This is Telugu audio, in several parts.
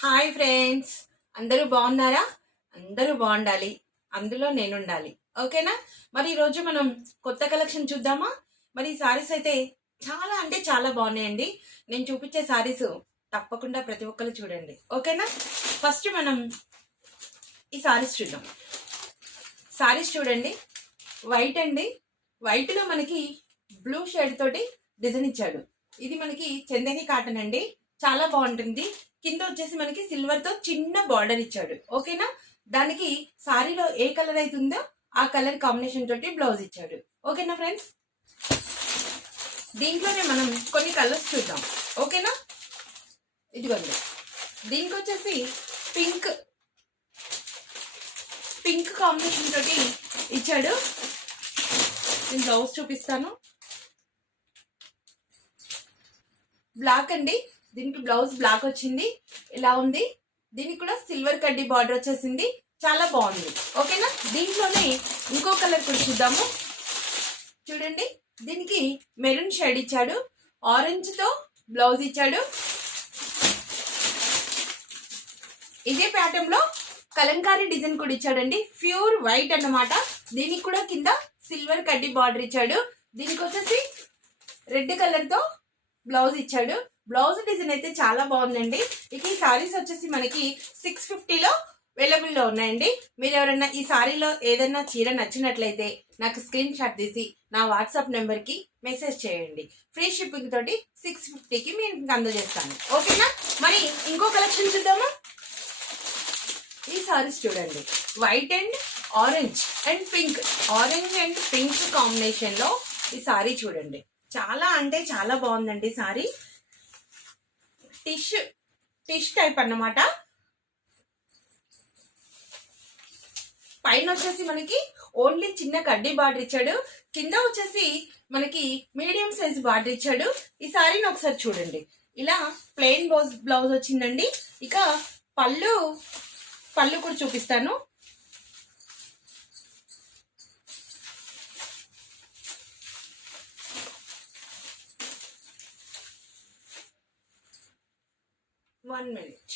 హాయ్ ఫ్రెండ్స్, అందరూ బాగున్నారా? అందరూ బాగుండాలి, అందులో నేను ఉండాలి. ఓకేనా? మరి ఈరోజు మనం కొత్త కలెక్షన్ చూద్దామా? మరి ఈ సారీస్ అయితే చాలా అంటే చాలా బాగున్నాయండి. నేను చూపించే సారీస్ తప్పకుండా ప్రతి ఒక్కరు చూడండి. ఓకేనా? ఫస్ట్ మనం ఈ సారీస్ చూద్దాం. సారీస్ చూడండి, వైట్ అండి. వైట్లో మనకి బ్లూ షేడ్ తోటి డిజైన్ ఇచ్చాడు. ఇది మనకి చందేరి కాటన్ అండి, చాలా బాగుంటుంది. కింద వచ్చేసి మనకి సిల్వర్ తో చిన్న బార్డర్ ఇచ్చాడు. ఓకేనా? దానికి సారీలో ఏ కలర్ అవుతుందో ఆ కలర్ కాంబినేషన్ తోటి బ్లౌజ్ ఇచ్చాడు. ఓకేనా ఫ్రెండ్స్? దీంట్లోనే మనం కొన్ని కలర్స్ చూద్దాం. ఓకేనా? ఇదిగోండి, దీనికి వచ్చేసి పింక్ పింక్ కాంబినేషన్ తోటి ఇచ్చాడు. నేను బ్లౌజ్ చూపిస్తాను. బ్లాక్ అండి, దీనికి బ్లౌజ్ బ్లాక్ వచ్చింది, ఇలా ఉంది. దీనికి కూడా సిల్వర్ కడ్డీ బార్డర్ వచ్చేసింది, చాలా బాగుంది. ఓకేనా? దీంట్లోనే ఇంకో కలర్ కూడా చూద్దాము. చూడండి, దీనికి మెరూన్ షేడ్ ఇచ్చాడు, ఆరెంజ్ తో బ్లౌజ్ ఇచ్చాడు. ఇదే ప్యాటర్న్ లో కలంకారీ డిజైన్ కూడా ఇచ్చాడండి, ప్యూర్ వైట్ అన్నమాట. దీనికి కూడా కింద సిల్వర్ కడ్డీ బార్డర్ ఇచ్చాడు. దీనికి వచ్చేసి రెడ్ కలర్ తో బ్లౌజ్ ఇచ్చాడు. బ్లౌజ్ డిజైన్ అయితే చాలా బాగుందండి. ఇక ఈ సారీస్ వచ్చేసి మనకి 650లో అవైలబుల్ లో ఉన్నాయండి. మీరు ఎవరైనా ఈ సారీలో ఏదైనా చీర నచ్చినట్లయితే నాకు స్క్రీన్ షాట్ తీసి నా వాట్సాప్ నెంబర్ కి మెసేజ్ చేయండి. ఫ్రీ షిప్పింగ్ తోటి 650కి మీకు అందజేస్తాను. ఓకేనా? మరి ఇంకో కలెక్షన్ చూద్దామా? ఈ సారీస్ చూడండి, white and orange and pink, orange and pink combination లో ఈ సారీ చూడండి, చాలా అంటే చాలా బాగుందండి. సారీ టిష్ టైప్ అన్నమాట. పైన వచ్చేసి మనకి ఓన్లీ చిన్న కడ్డీ బార్డర్ ఇచ్చాడు, కింద వచ్చేసి మనకి మీడియం సైజ్ బార్డర్ ఇచ్చాడు. ఈ సారీని ఒకసారి చూడండి, ఇలా ప్లెయిన్ బ్లౌజ్ వచ్చిందండి. ఇక పళ్ళు కూడా చూపిస్తాను. One minute.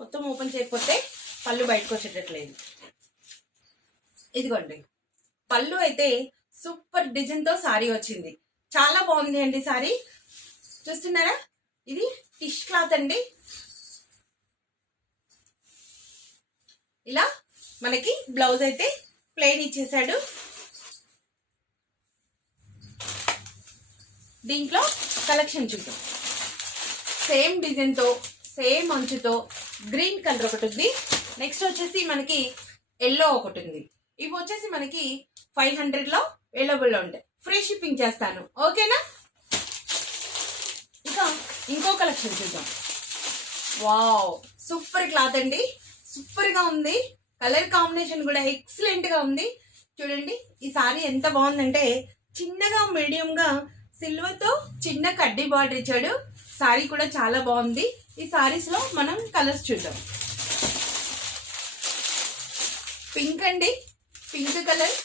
మొత్తం ఓపెన్ చేయకపోతే పళ్ళు బయటకు వచ్చేటట్లేదు. ఇదిగోండి, పళ్ళు అయితే సూపర్ డిజైన్ తో సారీ వచ్చింది, చాలా బాగుంది అండి. సారీ చూస్తున్నారా? ఇది టిష్ క్లాత్ అండి. ఇలా మనకి బ్లౌజ్ అయితే ప్లెయిన్ ఇచ్చేసాడు. దీంట్లో కలెక్షన్ చూద్దాం. సేమ్ డిజైన్ తో సేమ్ అంచుతో గ్రీన్ కలర్ ఒకటి ఉంది. నెక్స్ట్ వచ్చేసి మనకి ఎల్లో ఒకటి ఉంది. ఇవి వచ్చేసి మనకి 500లో అవైలబుల్ లో ఉంటాయి. ఫ్రీ షిప్పింగ్ చేస్తాను. ఓకేనా? ఇక ఇంకో కలెక్షన్ చూద్దాం. వావ్, సూపర్ క్లాత్ అండి, సూపర్ గా ఉంది. కలర్ కాంబినేషన్ కూడా ఎక్సలెంట్ గా ఉంది. చూడండి, ఈ సారీ ఎంత బాగుందంటే చిన్నగా మీడియం గా సిల్వర్ తో చిన్న కడ్డీ బార్డర్ ఇచ్చాడు. సారీ కూడా చాలా బాగుంది. ఈ సారీస్ లో మనం కలర్స్ చూద్దాం. పింక్ అండి, pink colour,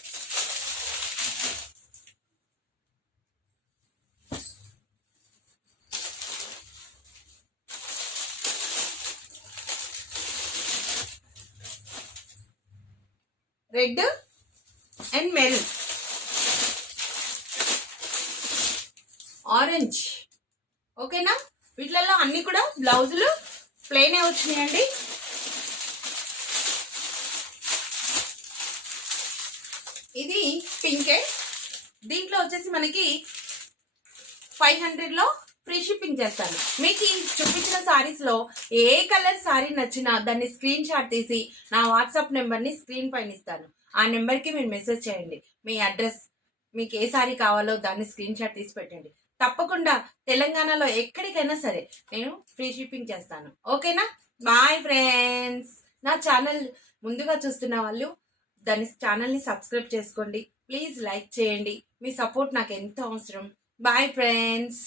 red and maroon, orange. ఓకేనా? వీటిలలో అన్ని కూడా బ్లౌజులు ప్లెయిన్ వచ్చినాయండి. ఇది పింకే. దీంట్లో వచ్చేసి మనకి 500లో ఫ్రీ షిప్పింగ్ చేస్తాను. మీకు ఈ చూపించిన సారీస్ లో ఏ కలర్ సారీ నచ్చినా దాన్ని స్క్రీన్ షాట్ తీసి నా వాట్సాప్ నెంబర్ ని స్క్రీన్ పైన ఇస్తాను. ఆ నెంబర్ కి మీరు మెసేజ్ చేయండి. మీ అడ్రస్, మీకు ఏ సారీ కావాలో దాన్ని స్క్రీన్ షాట్ తీసి పెట్టండి. తప్పకుండా తెలంగాణలో ఎక్కడికైనా సరే నేను ఫ్రీ షిప్పింగ్ చేస్తాను. ఓకేనా? Bye friends. నా ఛానల్ ముందుగా చూస్తున్న వాళ్ళు ఛానల్ని సబ్స్క్రైబ్ చేసుకోండి. ప్లీజ్ లైక్ చేయండి. మీ సపోర్ట్ నాకు ఎంతో అవసరం. Boy friends.